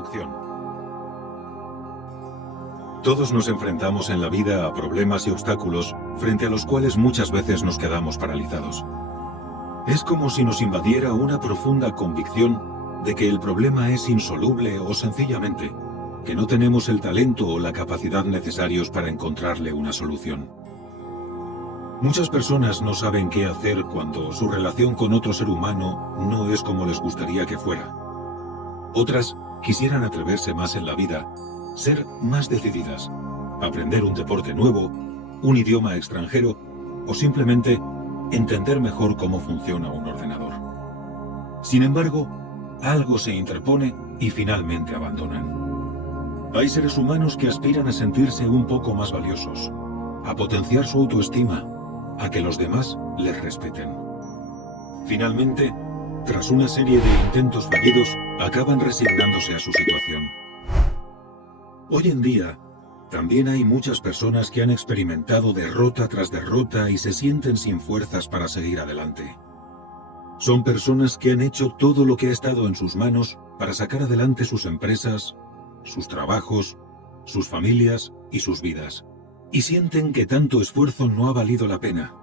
Introducción. Todos nos enfrentamos en la vida a problemas y obstáculos frente a los cuales muchas veces nos quedamos paralizados. Es como si nos invadiera una profunda convicción de que el problema es insoluble o sencillamente que no tenemos el talento o la capacidad necesarios para encontrarle una solución. Muchas personas no saben qué hacer cuando su relación con otro ser humano no es como les gustaría que fuera. Otras quisieran atreverse más en la vida, ser más decididas, aprender un deporte nuevo, un idioma extranjero o simplemente entender mejor cómo funciona un ordenador. Sin embargo, algo se interpone y finalmente abandonan. Hay seres humanos que aspiran a sentirse un poco más valiosos, a potenciar su autoestima, a que los demás les respeten. Finalmente, tras una serie de intentos fallidos, acaban resignándose a su situación. Hoy en día, también hay muchas personas que han experimentado derrota tras derrota y se sienten sin fuerzas para seguir adelante. Son personas que han hecho todo lo que ha estado en sus manos para sacar adelante sus empresas, sus trabajos, sus familias y sus vidas. Y sienten que tanto esfuerzo no ha valido la pena,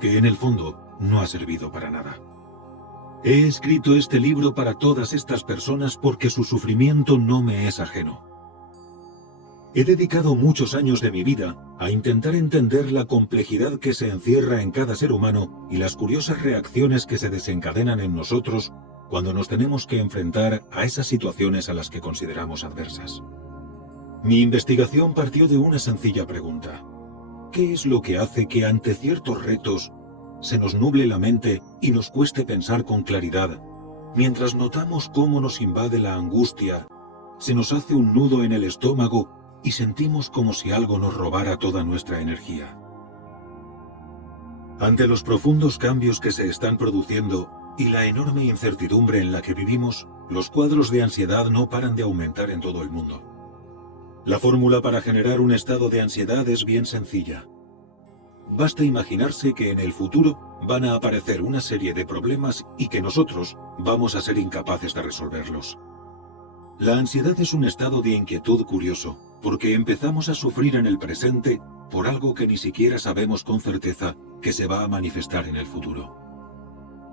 que en el fondo no ha servido para nada. He escrito este libro para todas estas personas porque su sufrimiento no me es ajeno. He dedicado muchos años de mi vida a intentar entender la complejidad que se encierra en cada ser humano y las curiosas reacciones que se desencadenan en nosotros cuando nos tenemos que enfrentar a esas situaciones a las que consideramos adversas. Mi investigación partió de una sencilla pregunta. ¿Qué es lo que hace que ante ciertos retos se nos nuble la mente y nos cueste pensar con claridad, mientras notamos cómo nos invade la angustia, se nos hace un nudo en el estómago y sentimos como si algo nos robara toda nuestra energía? Ante los profundos cambios que se están produciendo y la enorme incertidumbre en la que vivimos, los cuadros de ansiedad no paran de aumentar en todo el mundo. La fórmula para generar un estado de ansiedad es bien sencilla. Basta imaginarse que en el futuro van a aparecer una serie de problemas y que nosotros vamos a ser incapaces de resolverlos. La ansiedad es un estado de inquietud curioso, porque empezamos a sufrir en el presente por algo que ni siquiera sabemos con certeza que se va a manifestar en el futuro.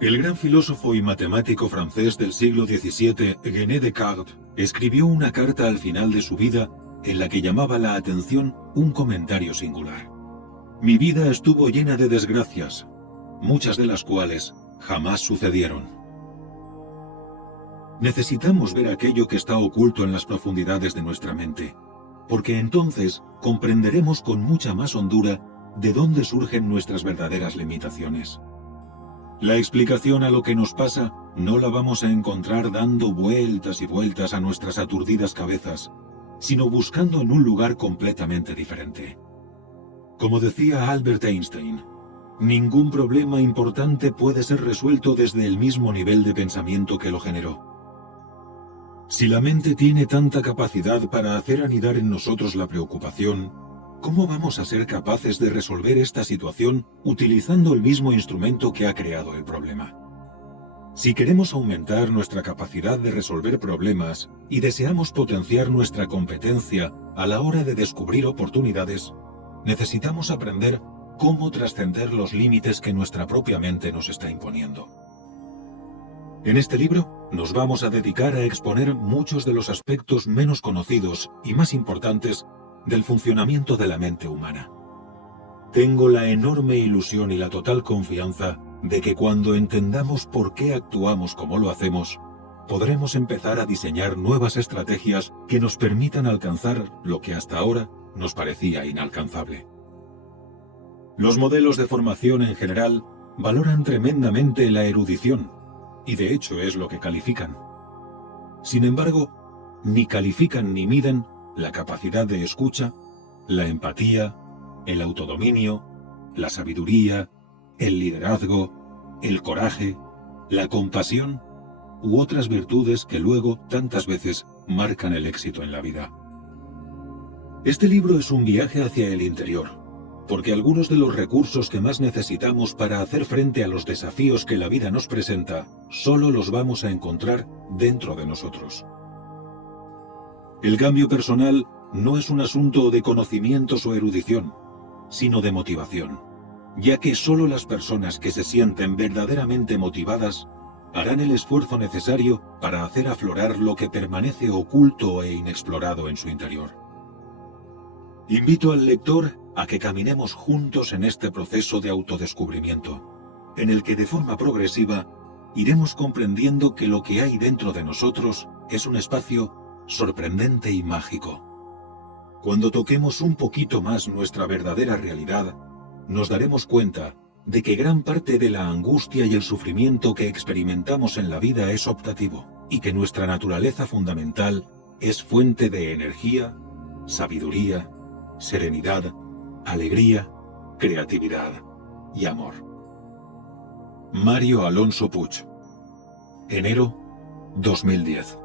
El gran filósofo y matemático francés del siglo XVII, René Descartes, escribió una carta al final de su vida en la que llamaba la atención un comentario singular. Mi vida estuvo llena de desgracias, muchas de las cuales jamás sucedieron. Necesitamos ver aquello que está oculto en las profundidades de nuestra mente, porque entonces comprenderemos con mucha más hondura de dónde surgen nuestras verdaderas limitaciones. La explicación a lo que nos pasa no la vamos a encontrar dando vueltas y vueltas a nuestras aturdidas cabezas, sino buscando en un lugar completamente diferente. Como decía Albert Einstein, ningún problema importante puede ser resuelto desde el mismo nivel de pensamiento que lo generó. Si la mente tiene tanta capacidad para hacer anidar en nosotros la preocupación, ¿cómo vamos a ser capaces de resolver esta situación utilizando el mismo instrumento que ha creado el problema? Si queremos aumentar nuestra capacidad de resolver problemas y deseamos potenciar nuestra competencia a la hora de descubrir oportunidades, necesitamos aprender cómo trascender los límites que nuestra propia mente nos está imponiendo. En este libro nos vamos a dedicar a exponer muchos de los aspectos menos conocidos y más importantes del funcionamiento de la mente humana. Tengo la enorme ilusión y la total confianza de que cuando entendamos por qué actuamos como lo hacemos, podremos empezar a diseñar nuevas estrategias que nos permitan alcanzar lo que hasta ahora nos parecía inalcanzable. Los modelos de formación en general valoran tremendamente la erudición, y de hecho es lo que califican. Sin embargo, ni califican ni miden la capacidad de escucha, la empatía, el autodominio, la sabiduría, el liderazgo, el coraje, la compasión u otras virtudes que luego tantas veces marcan el éxito en la vida. Este libro es un viaje hacia el interior, porque algunos de los recursos que más necesitamos para hacer frente a los desafíos que la vida nos presenta, solo los vamos a encontrar dentro de nosotros. El cambio personal no es un asunto de conocimientos o erudición, sino de motivación, ya que solo las personas que se sienten verdaderamente motivadas harán el esfuerzo necesario para hacer aflorar lo que permanece oculto e inexplorado en su interior. Invito al lector a que caminemos juntos en este proceso de autodescubrimiento, en el que de forma progresiva iremos comprendiendo que lo que hay dentro de nosotros es un espacio sorprendente y mágico. Cuando toquemos un poquito más nuestra verdadera realidad, nos daremos cuenta de que gran parte de la angustia y el sufrimiento que experimentamos en la vida es optativo, y que nuestra naturaleza fundamental es fuente de energía, sabiduría, serenidad, alegría, creatividad y amor. Mario Alonso Puig. Enero 2010.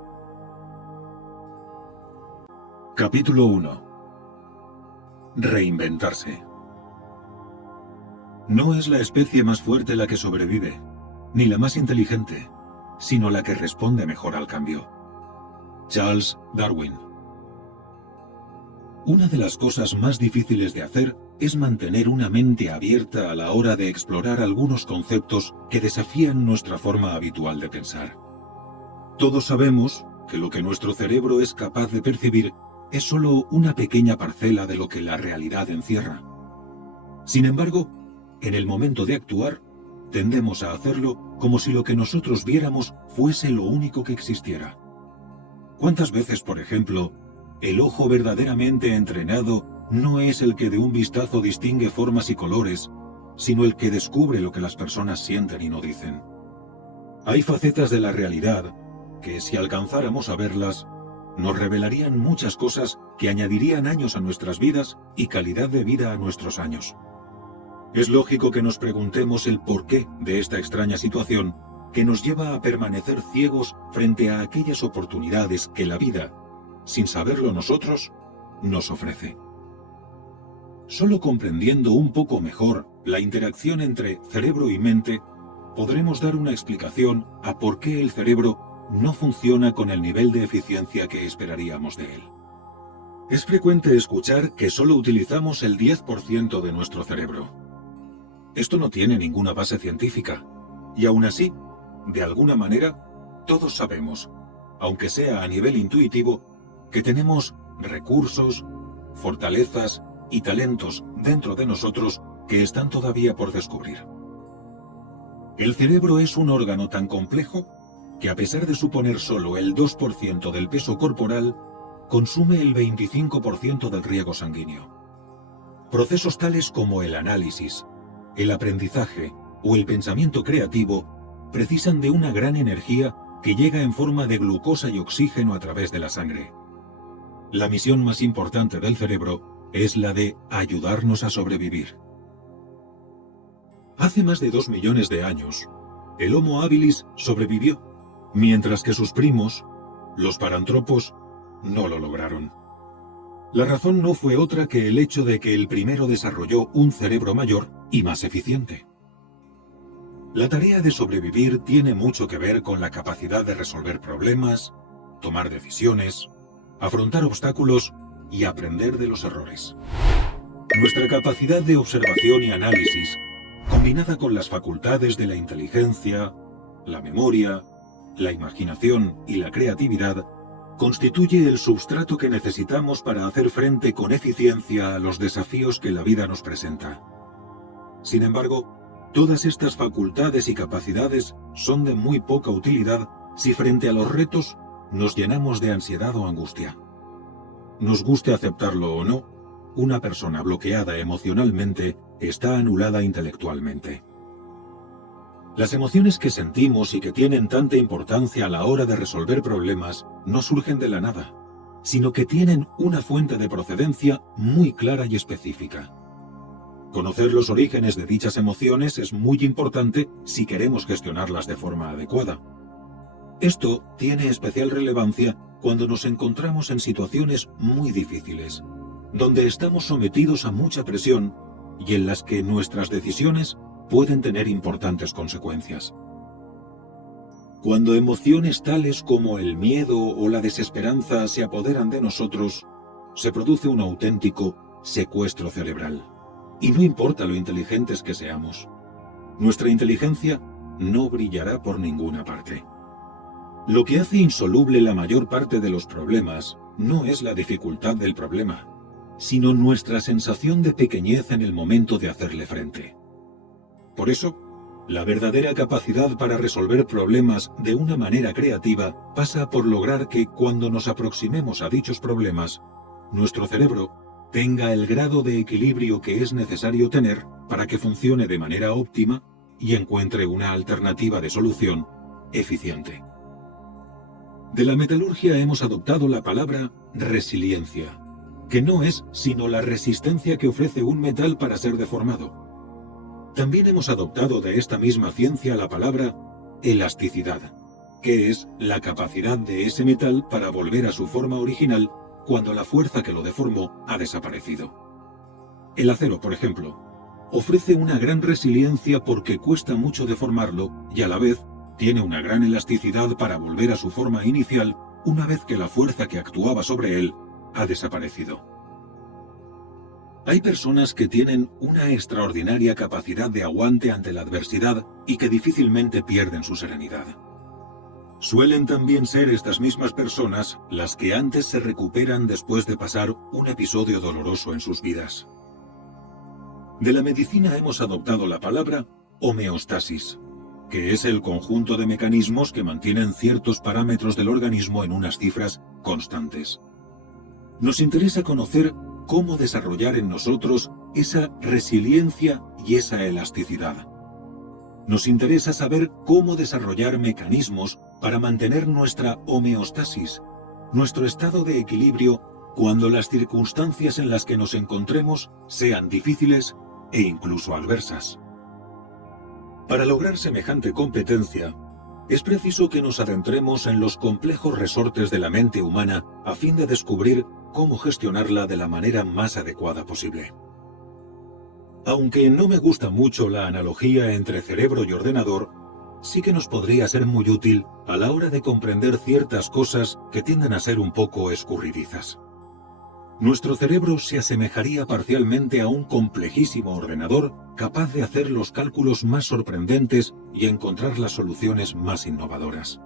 Capítulo 1. Reinventarse. No es la especie más fuerte la que sobrevive, ni la más inteligente, sino la que responde mejor al cambio. Charles Darwin. Una de las cosas más difíciles de hacer es mantener una mente abierta a la hora de explorar algunos conceptos que desafían nuestra forma habitual de pensar. Todos sabemos que lo que nuestro cerebro es capaz de percibir es solo una pequeña parcela de lo que la realidad encierra. Sin embargo, en el momento de actuar, tendemos a hacerlo como si lo que nosotros viéramos fuese lo único que existiera. ¿Cuántas veces, por ejemplo, el ojo verdaderamente entrenado no es el que de un vistazo distingue formas y colores, sino el que descubre lo que las personas sienten y no dicen? Hay facetas de la realidad que, si alcanzáramos a verlas, nos revelarían muchas cosas que añadirían años a nuestras vidas y calidad de vida a nuestros años. Es lógico que nos preguntemos el porqué de esta extraña situación que nos lleva a permanecer ciegos frente a aquellas oportunidades que la vida, sin saberlo nosotros, nos ofrece. Solo comprendiendo un poco mejor la interacción entre cerebro y mente, podremos dar una explicación a por qué el cerebro no funciona con el nivel de eficiencia que esperaríamos de él. Es frecuente escuchar que solo utilizamos el 10% de nuestro cerebro. Esto no tiene ninguna base científica, y aún así, de alguna manera, todos sabemos, aunque sea a nivel intuitivo, que tenemos recursos, fortalezas y talentos dentro de nosotros que están todavía por descubrir. El cerebro es un órgano tan complejo que, a pesar de suponer solo el 2% del peso corporal, consume el 25% del riego sanguíneo. Procesos tales como el análisis, el aprendizaje o el pensamiento creativo precisan de una gran energía que llega en forma de glucosa y oxígeno a través de la sangre. La misión más importante del cerebro es la de ayudarnos a sobrevivir. Hace más de 2 millones de años, el Homo habilis sobrevivió, mientras que sus primos, los parantropos, no lo lograron. La razón no fue otra que el hecho de que el primero desarrolló un cerebro mayor y más eficiente. La tarea de sobrevivir tiene mucho que ver con la capacidad de resolver problemas, tomar decisiones, afrontar obstáculos y aprender de los errores. Nuestra capacidad de observación y análisis, combinada con las facultades de la inteligencia, la memoria, la imaginación y la creatividad, constituye el substrato que necesitamos para hacer frente con eficiencia a los desafíos que la vida nos presenta. Sin embargo, todas estas facultades y capacidades son de muy poca utilidad si frente a los retos nos llenamos de ansiedad o angustia. Nos guste aceptarlo o no, una persona bloqueada emocionalmente está anulada intelectualmente. Las emociones que sentimos y que tienen tanta importancia a la hora de resolver problemas no surgen de la nada, sino que tienen una fuente de procedencia muy clara y específica. Conocer los orígenes de dichas emociones es muy importante si queremos gestionarlas de forma adecuada. Esto tiene especial relevancia cuando nos encontramos en situaciones muy difíciles, donde estamos sometidos a mucha presión y en las que nuestras decisiones pueden tener importantes consecuencias. Cuando emociones tales como el miedo o la desesperanza se apoderan de nosotros, se produce un auténtico secuestro cerebral. Y no importa lo inteligentes que seamos, nuestra inteligencia no brillará por ninguna parte. Lo que hace insoluble la mayor parte de los problemas no es la dificultad del problema, sino nuestra sensación de pequeñez en el momento de hacerle frente. Por eso, la verdadera capacidad para resolver problemas de una manera creativa pasa por lograr que cuando nos aproximemos a dichos problemas, nuestro cerebro tenga el grado de equilibrio que es necesario tener para que funcione de manera óptima y encuentre una alternativa de solución eficiente. De la metalurgia hemos adoptado la palabra resiliencia, que no es sino la resistencia que ofrece un metal para ser deformado. También hemos adoptado de esta misma ciencia la palabra elasticidad, que es la capacidad de ese metal para volver a su forma original cuando la fuerza que lo deformó ha desaparecido. El acero, por ejemplo, ofrece una gran resiliencia porque cuesta mucho deformarlo y a la vez tiene una gran elasticidad para volver a su forma inicial una vez que la fuerza que actuaba sobre él ha desaparecido. Hay personas que tienen una extraordinaria capacidad de aguante ante la adversidad y que difícilmente pierden su serenidad. Suelen también ser estas mismas personas las que antes se recuperan después de pasar un episodio doloroso en sus vidas. De la medicina hemos adoptado la palabra homeostasis, que es el conjunto de mecanismos que mantienen ciertos parámetros del organismo en unas cifras constantes. Nos interesa conocer cómo desarrollar en nosotros esa resiliencia y esa elasticidad. Nos interesa saber cómo desarrollar mecanismos para mantener nuestra homeostasis, nuestro estado de equilibrio cuando las circunstancias en las que nos encontremos sean difíciles e incluso adversas. Para lograr semejante competencia, es preciso que nos adentremos en los complejos resortes de la mente humana a fin de descubrir cómo gestionarla de la manera más adecuada posible. Aunque no me gusta mucho la analogía entre cerebro y ordenador, sí que nos podría ser muy útil a la hora de comprender ciertas cosas que tienden a ser un poco escurridizas. Nuestro cerebro se asemejaría parcialmente a un complejísimo ordenador capaz de hacer los cálculos más sorprendentes y encontrar las soluciones más innovadoras.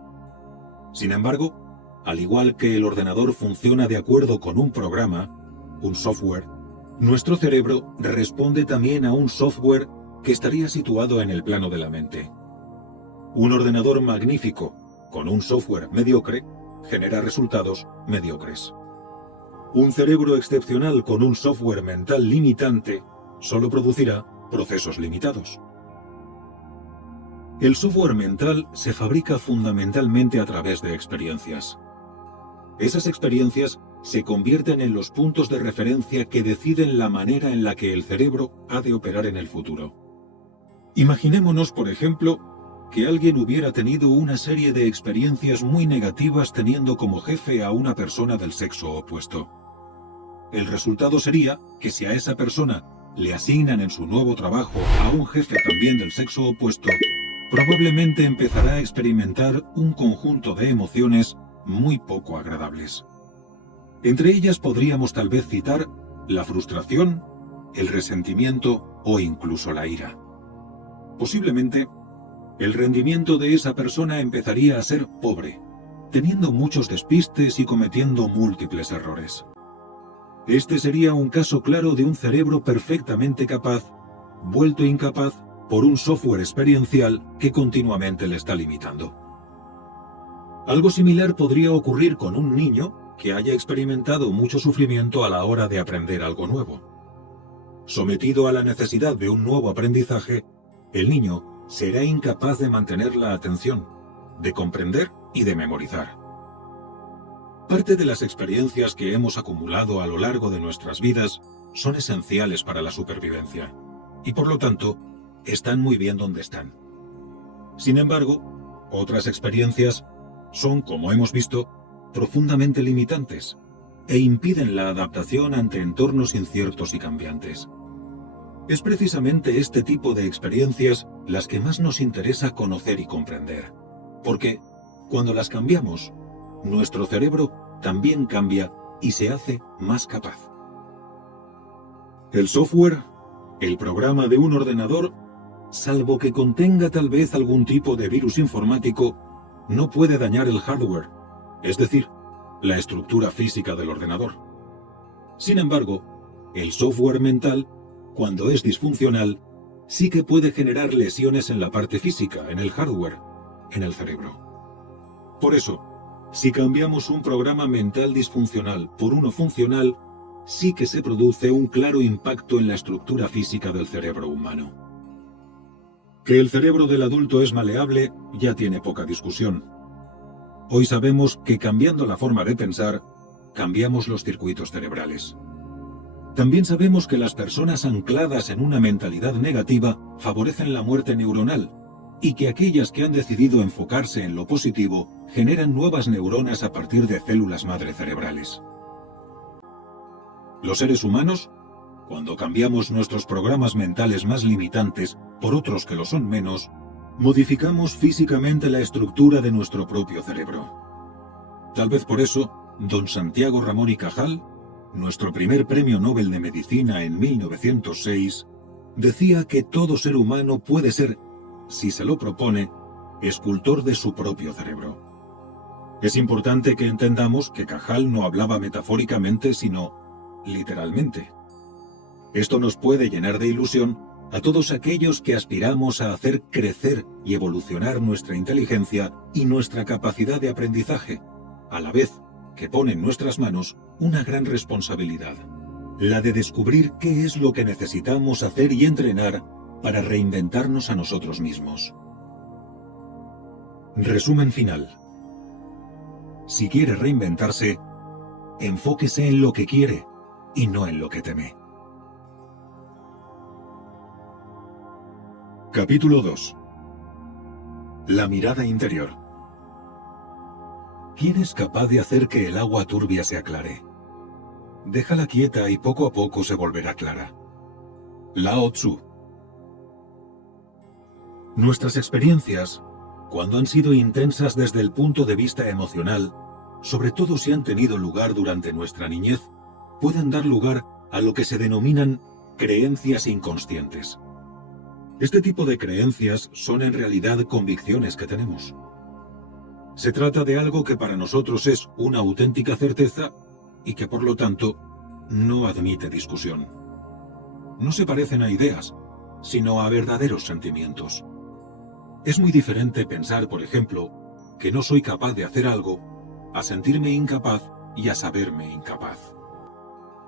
Sin embargo, al igual que el ordenador funciona de acuerdo con un programa, un software, nuestro cerebro responde también a un software que estaría situado en el plano de la mente. Un ordenador magnífico con un software mediocre genera resultados mediocres. Un cerebro excepcional con un software mental limitante solo producirá procesos limitados. El software mental se fabrica fundamentalmente a través de experiencias. Esas experiencias se convierten en los puntos de referencia que deciden la manera en la que el cerebro ha de operar en el futuro. Imaginémonos, por ejemplo, que alguien hubiera tenido una serie de experiencias muy negativas teniendo como jefe a una persona del sexo opuesto. El resultado sería que si a esa persona le asignan en su nuevo trabajo a un jefe también del sexo opuesto, probablemente empezará a experimentar un conjunto de emociones muy poco agradables. Entre ellas podríamos tal vez citar la frustración, el resentimiento o incluso la ira. Posiblemente, el rendimiento de esa persona empezaría a ser pobre, teniendo muchos despistes y cometiendo múltiples errores. Este sería un caso claro de un cerebro perfectamente capaz, vuelto incapaz por un software experiencial que continuamente le está limitando. Algo similar podría ocurrir con un niño que haya experimentado mucho sufrimiento a la hora de aprender algo nuevo. Sometido a la necesidad de un nuevo aprendizaje, el niño será incapaz de mantener la atención, de comprender y de memorizar. Parte de las experiencias que hemos acumulado a lo largo de nuestras vidas son esenciales para la supervivencia, y por lo tanto, están muy bien donde están. Sin embargo, otras experiencias son, como hemos visto, profundamente limitantes e impiden la adaptación ante entornos inciertos y cambiantes. Es precisamente este tipo de experiencias las que más nos interesa conocer y comprender, porque Cuando las cambiamos, nuestro cerebro también cambia y se hace más capaz. El software, el programa de un ordenador, salvo que contenga tal vez algún tipo de virus informático, no puede dañar el hardware, es decir, la estructura física del ordenador. Sin embargo, el software mental, cuando es disfuncional, sí que puede generar lesiones en la parte física, en el hardware, en el cerebro. Por eso, si cambiamos un programa mental disfuncional por uno funcional, sí que se produce un claro impacto en la estructura física del cerebro humano. Que el cerebro del adulto es maleable ya tiene poca discusión. Hoy sabemos que cambiando la forma de pensar, cambiamos los circuitos cerebrales. También sabemos que las personas ancladas en una mentalidad negativa favorecen la muerte neuronal y que aquellas que han decidido enfocarse en lo positivo generan nuevas neuronas a partir de células madre cerebrales. Los seres humanos, cuando cambiamos nuestros programas mentales más limitantes por otros que lo son menos, modificamos físicamente la estructura de nuestro propio cerebro. Tal vez por eso, don Santiago Ramón y Cajal, nuestro primer premio Nobel de Medicina en 1906, decía que todo ser humano puede ser, si se lo propone, escultor de su propio cerebro. Es importante que entendamos que Cajal no hablaba metafóricamente, sino literalmente. Esto nos puede llenar de ilusión a todos aquellos que aspiramos a hacer crecer y evolucionar nuestra inteligencia y nuestra capacidad de aprendizaje, a la vez que pone en nuestras manos una gran responsabilidad, la de descubrir qué es lo que necesitamos hacer y entrenar para reinventarnos a nosotros mismos. Resumen final. Si quiere reinventarse, enfóquese en lo que quiere y no en lo que teme. Capítulo 2. La mirada interior. ¿Quién es capaz de hacer que el agua turbia se aclare? Déjala quieta y poco a poco se volverá clara. Lao Tzu. Nuestras experiencias, cuando han sido intensas desde el punto de vista emocional, sobre todo si han tenido lugar durante nuestra niñez, pueden dar lugar a lo que se denominan creencias inconscientes. Este tipo de creencias son en realidad convicciones que tenemos. Se trata de algo que para nosotros es una auténtica certeza y que por lo tanto no admite discusión. No se parecen a ideas, sino a verdaderos sentimientos. Es muy diferente pensar, por ejemplo, que no soy capaz de hacer algo, a sentirme incapaz y a saberme incapaz.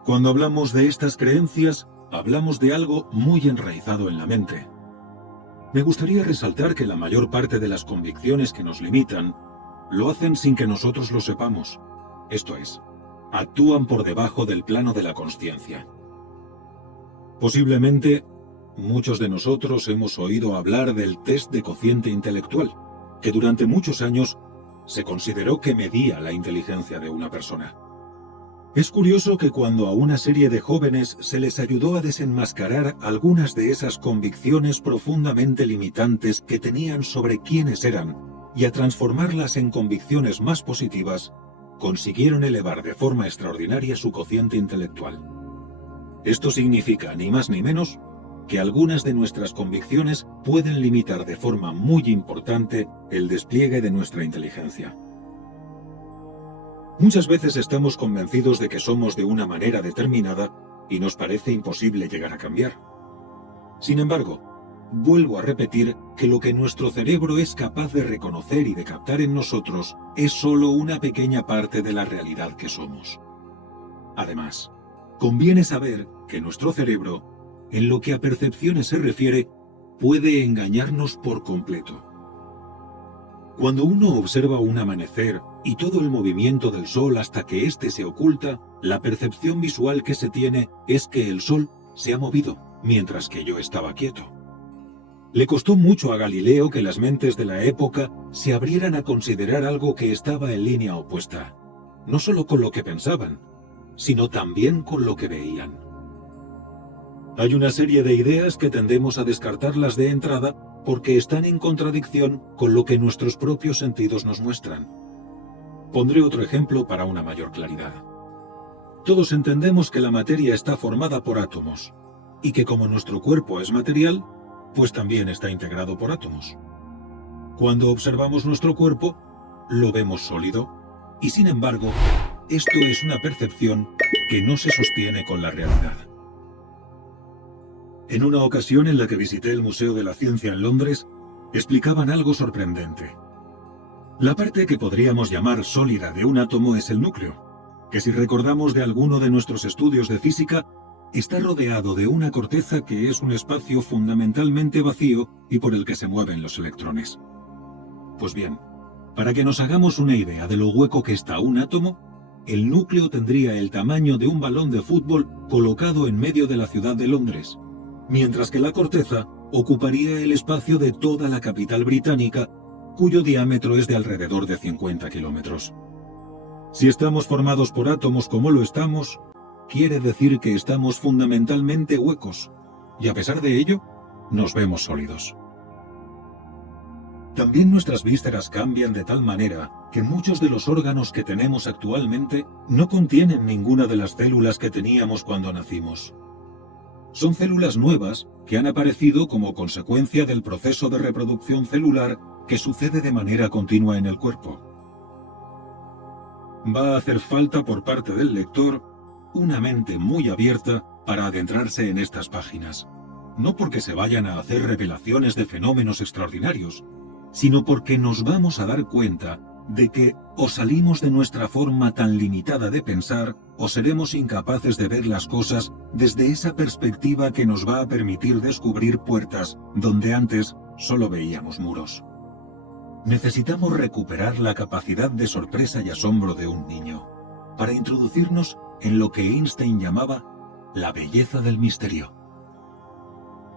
Cuando hablamos de estas creencias, hablamos de algo muy enraizado en la mente. Me gustaría resaltar que la mayor parte de las convicciones que nos limitan lo hacen sin que nosotros lo sepamos. Esto es, actúan por debajo del plano de la consciencia. Posiblemente, muchos de nosotros hemos oído hablar del test de cociente intelectual, que durante muchos años se consideró que medía la inteligencia de una persona. Es curioso que cuando a una serie de jóvenes se les ayudó a desenmascarar algunas de esas convicciones profundamente limitantes que tenían sobre quiénes eran y a transformarlas en convicciones más positivas, consiguieron elevar de forma extraordinaria su cociente intelectual. Esto significa, ni más ni menos, que algunas de nuestras convicciones pueden limitar de forma muy importante el despliegue de nuestra inteligencia. Muchas veces estamos convencidos de que somos de una manera determinada y nos parece imposible llegar a cambiar. Sin embargo, vuelvo a repetir que lo que nuestro cerebro es capaz de reconocer y de captar en nosotros es solo una pequeña parte de la realidad que somos. Además, conviene saber que nuestro cerebro, en lo que a percepciones se refiere, puede engañarnos por completo. Cuando uno observa un amanecer y todo el movimiento del sol hasta que éste se oculta, la percepción visual que se tiene es que el sol se ha movido, mientras que yo estaba quieto. Le costó mucho a Galileo que las mentes de la época se abrieran a considerar algo que estaba en línea opuesta, no solo con lo que pensaban, sino también con lo que veían. Hay una serie de ideas que tendemos a descartarlas de entrada porque están en contradicción con lo que nuestros propios sentidos nos muestran. Pondré otro ejemplo para una mayor claridad. Todos entendemos que la materia está formada por átomos, y que como nuestro cuerpo es material, pues también está integrado por átomos. Cuando observamos nuestro cuerpo, lo vemos sólido, y sin embargo, esto es una percepción que no se sostiene con la realidad. En una ocasión en la que visité el Museo de la Ciencia en Londres, explicaban algo sorprendente. La parte que podríamos llamar sólida de un átomo es el núcleo, que si recordamos de alguno de nuestros estudios de física, está rodeado de una corteza que es un espacio fundamentalmente vacío y por el que se mueven los electrones. Pues bien, para que nos hagamos una idea de lo hueco que está un átomo, el núcleo tendría el tamaño de un balón de fútbol colocado en medio de la ciudad de Londres, mientras que la corteza ocuparía el espacio de toda la capital británica, cuyo diámetro es de alrededor de 50 kilómetros. Si estamos formados por átomos como lo estamos, quiere decir que estamos fundamentalmente huecos, y a pesar de ello, nos vemos sólidos. También nuestras vísceras cambian de tal manera que muchos de los órganos que tenemos actualmente no contienen ninguna de las células que teníamos cuando nacimos. Son células nuevas que han aparecido como consecuencia del proceso de reproducción celular que sucede de manera continua en el cuerpo. Va a hacer falta por parte del lector una mente muy abierta para adentrarse en estas páginas, no porque se vayan a hacer revelaciones de fenómenos extraordinarios, sino porque nos vamos a dar cuenta de que o salimos de nuestra forma tan limitada de pensar o seremos incapaces de ver las cosas desde esa perspectiva que nos va a permitir descubrir puertas donde antes solo veíamos muros. Necesitamos recuperar la capacidad de sorpresa y asombro de un niño para introducirnos en lo que Einstein llamaba la belleza del misterio.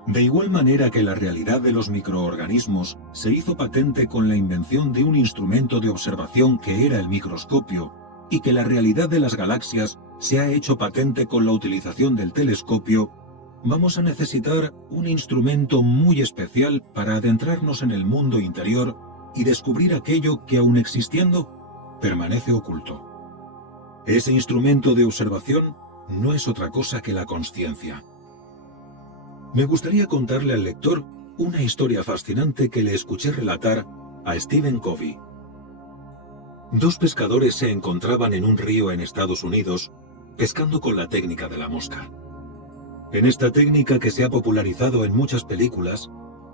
De igual manera que la realidad de los microorganismos se hizo patente con la invención de un instrumento de observación que era el microscopio, y que la realidad de las galaxias se ha hecho patente con la utilización del telescopio, vamos a necesitar un instrumento muy especial para adentrarnos en el mundo interior y descubrir aquello que, aun existiendo, permanece oculto. Ese instrumento de observación no es otra cosa que la consciencia. Me gustaría contarle al lector una historia fascinante que le escuché relatar a Stephen Covey. Dos pescadores se encontraban en un río en Estados Unidos, pescando con la técnica de la mosca. En esta técnica, que se ha popularizado en muchas películas,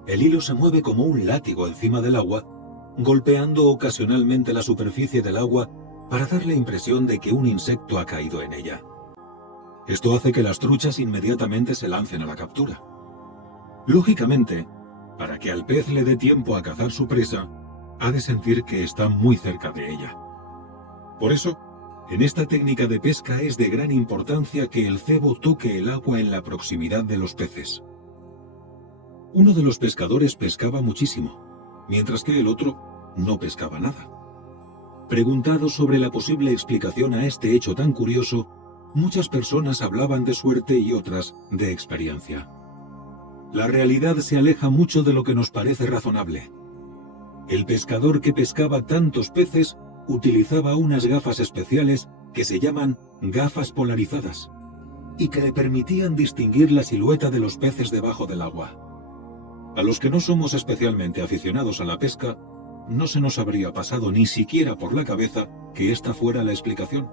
el hilo se mueve como un látigo encima del agua, golpeando ocasionalmente la superficie del agua para dar la impresión de que un insecto ha caído en ella. Esto hace que las truchas inmediatamente se lancen a la captura. Lógicamente, para que al pez le dé tiempo a cazar su presa, ha de sentir que está muy cerca de ella. Por eso, en esta técnica de pesca es de gran importancia que el cebo toque el agua en la proximidad de los peces. Uno de los pescadores pescaba muchísimo, mientras que el otro no pescaba nada. Preguntado sobre la posible explicación a este hecho tan curioso, muchas personas hablaban de suerte y otras de experiencia. La realidad se aleja mucho de lo que nos parece razonable. El pescador que pescaba tantos peces utilizaba unas gafas especiales que se llaman gafas polarizadas y que le permitían distinguir la silueta de los peces debajo del agua. A los que no somos especialmente aficionados a la pesca, no se nos habría pasado ni siquiera por la cabeza que esta fuera la explicación,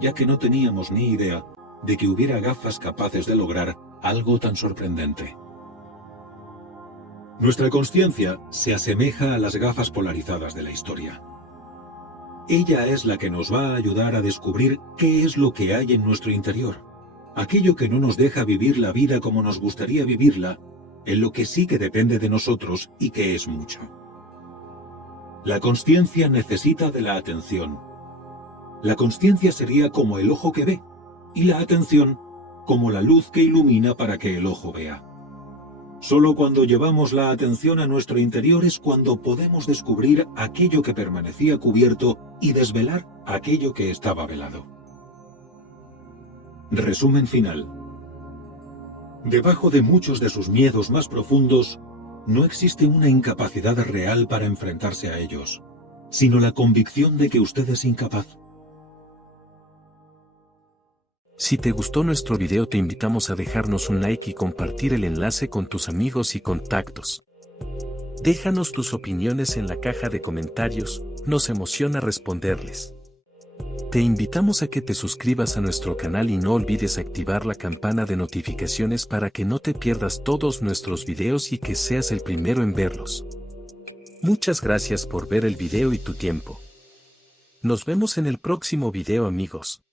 ya que no teníamos ni idea de que hubiera gafas capaces de lograr algo tan sorprendente. Nuestra consciencia se asemeja a las gafas polarizadas de la historia. Ella es la que nos va a ayudar a descubrir qué es lo que hay en nuestro interior, aquello que no nos deja vivir la vida como nos gustaría vivirla, en lo que sí que depende de nosotros y que es mucho. La consciencia necesita de la atención. La consciencia sería como el ojo que ve, y la atención como la luz que ilumina para que el ojo vea. Solo cuando llevamos la atención a nuestro interior es cuando podemos descubrir aquello que permanecía cubierto y desvelar aquello que estaba velado. Resumen final. Debajo de muchos de sus miedos más profundos, no existe una incapacidad real para enfrentarse a ellos, sino la convicción de que usted es incapaz. Si te gustó nuestro video te invitamos a dejarnos un like y compartir el enlace con tus amigos y contactos. Déjanos tus opiniones en la caja de comentarios, nos emociona responderles. Te invitamos a que te suscribas a nuestro canal y no olvides activar la campana de notificaciones para que no te pierdas todos nuestros videos y que seas el primero en verlos. Muchas gracias por ver el video y tu tiempo. Nos vemos en el próximo video, amigos.